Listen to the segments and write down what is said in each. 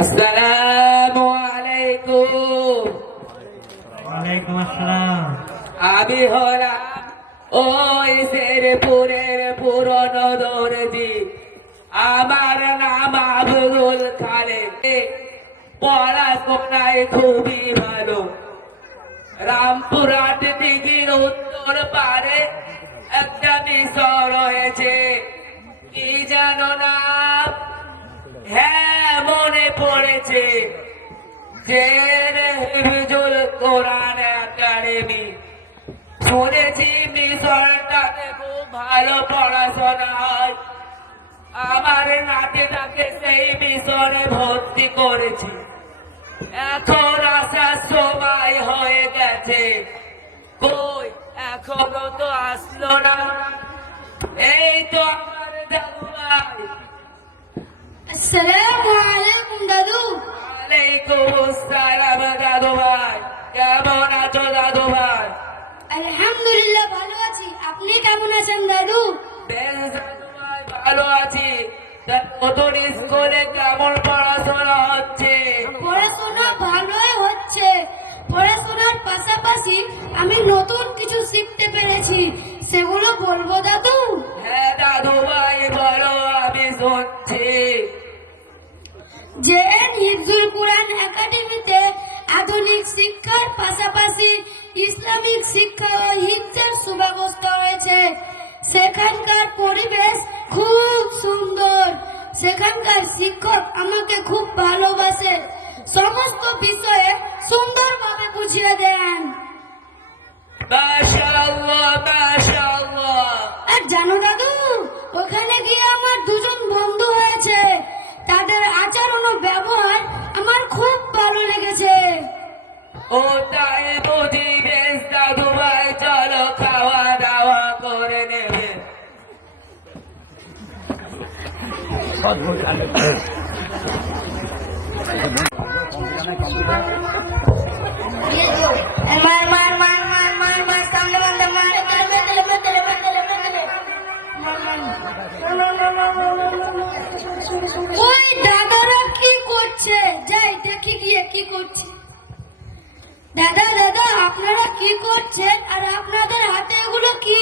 আসসালামু আলাইকুম। ওয়ালাইকুম আসসালাম। আমি হলাম ওই শেরপুরের পুরনো দর্জি। আমার নাম আব্দুল খালেক। পড়াশোনায় খুবই ভালো। রামপুরহাট দিঘির উত্তর পারে একটা মিশর রয়েছে, কি জানো নাম? হ্যাঁ, মনে পড়েছে, হিফজুল কোরআন একাডেমি। শুনেছি মিশরটাতে খুব ভালো পড়াশোনা হয়। আমার নাতিটাকে সেই মিশরে ভর্তি করেছি। এখন আসার সময় হয়ে গেছে, কই এখনো তো আসলো না। এই তো আমার দাদু ভাই। আসসালামু আলাইকুম দাদু। ওয়ালাইকুম আসসালাম দাদু ভাই। কেমন আছো দাদু ভাই? আলহামদুলিল্লাহ ভালো আছি, আপনি কেমন আছেন দাদু? বেশ দাদু ভাই, ভালো আছি। তা নতুন স্কুলে কেমন পড়াশোনা হচ্ছে? পড়াশোনা ভালোই হচ্ছে। পড়াশোনার পাশাপাশি আমি নতুন কিছু শিখতে পেরেছি, সেগুলো বলবো দাদু? হ্যাঁ দাদু ভাই বলো, আমি শুনছি। যে হিফজুল কোরআন একাডেমিতে আধুনিক শিক্ষার পাশাপাশি ইসলামিক শিক্ষা ও হিফজের সুব্যবস্থা রয়েছে। সেখানকার পরিবেশ খুব সুন্দর। সেখানকার শিক্ষক আমাকে খুব ভালোবাসে, সমস্ত বিষয়ে সুন্দরভাবে বুঝিয়ে দেন। মাশাআল্লাহ, মাশাআল্লাহ। আর জানো দাদু, ওখানে গিয়ে আমার দুজন বন্ধু হয়েছে। তাদের আচরণ ও ব্যবহার আমার খুব ভালো লেগেছে। ও তাই বুঝি? বেশ দাদু ভাই, চলো খাওয়া দাওয়া করে নেবে। মার মার মার মার মার মার, সামনে বান্ধা মার। ওই দাদারা কি করছে? যাই দেখি গিয়ে কি করছে। দাদা দাদা, আপনারা কি করছেন? আর আপনাদের হাতে এগুলো কি?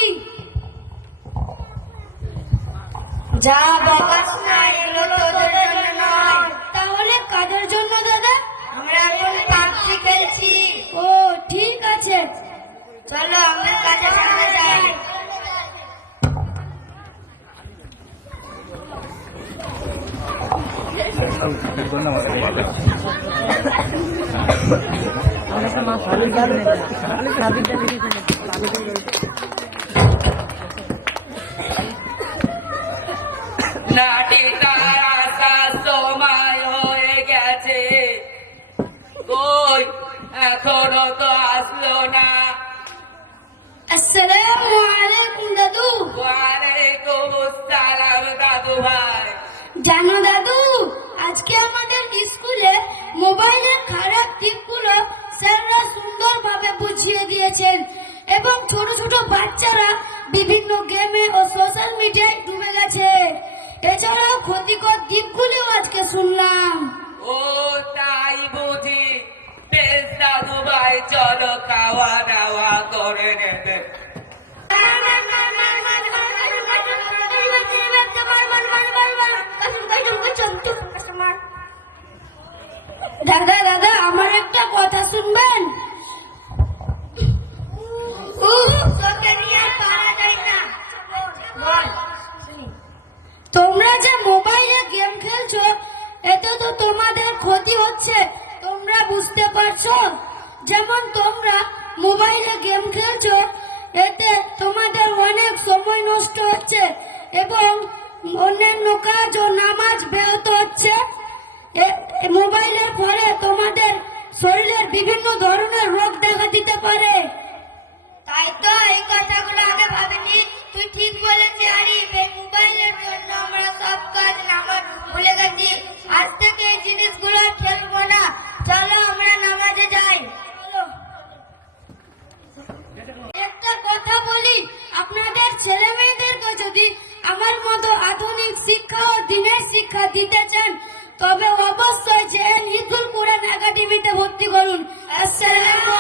যা বকাস না, এগুলো তোদের জন্য নয়। তাহলে কাদের জন্য দাদা? আমরা এখন কাজ শিখেছি। ও ঠিক আছে, চলো আমরা কাজে সামনে যাই। নাটিকার আসার সময় হয়ে গেছে, কই এখনো তো আসলো না। আসসালামু আলাইকুম দাদু। ওয়ালাইকুম আসসালাম দাদু ভাই। জানো দাদু, আজকে আমাদের স্কুলে মোবাইলের খারাপ দিকগুলো স্যাররা সুন্দরভাবে বুঝিয়ে দিয়েছেন এবং ছোট ছোট বাচ্চারা বিভিন্ন গেমে ও সোশ্যাল মিডিয়ায় ডুবে গেছে। এছাড়াও ক্ষতিকর দিকগুলোও আজকে শুনলাম। ও তাই বুঝি? বেশ দাদু ভাই, চলো খাওয়া দাওয়া করে নেবে। দাদা দাদা, আমার একটা কথা শুনবেন? তোমরা যে মোবাইলে গেম খেলছো, এতে তো তোমাদের ক্ষতি হচ্ছে, তোমরা বুঝতে পারছো? যেমন তোমরা মোবাইলে গেম খেলছো, এতে তোমাদের অনেক সময় নষ্ট হচ্ছে এবং অন্যান্য কাজ ও নামাজ ব্যাহত হচ্ছে। মোবাইলের ফলে তোমাদের শরীরের বিভিন্ন ধরনের রোগ দেখা দিতে পারে। তাই তো এই কথাগুলো আগে ভাবিনি। তুই ঠিক বলেছিস আরিফ, এই মোবাইলের জন্য আমরা সব কাজ নামাজ ভুলে গেছি। আজ থেকে এই জিনিসগুলো খেলবো না। চলো আমরা নামাজে যাই। একটা কথা বলি, আপনাদের ছেলে মেয়েদেরকে যদি আমার মতো আধুনিক শিক্ষা ও দিনের শিক্ষা দিতে তবে অবশ্যই জেএন ঈদুল কুরআন একাডেমিতে ভর্তি করুন। আসসালামু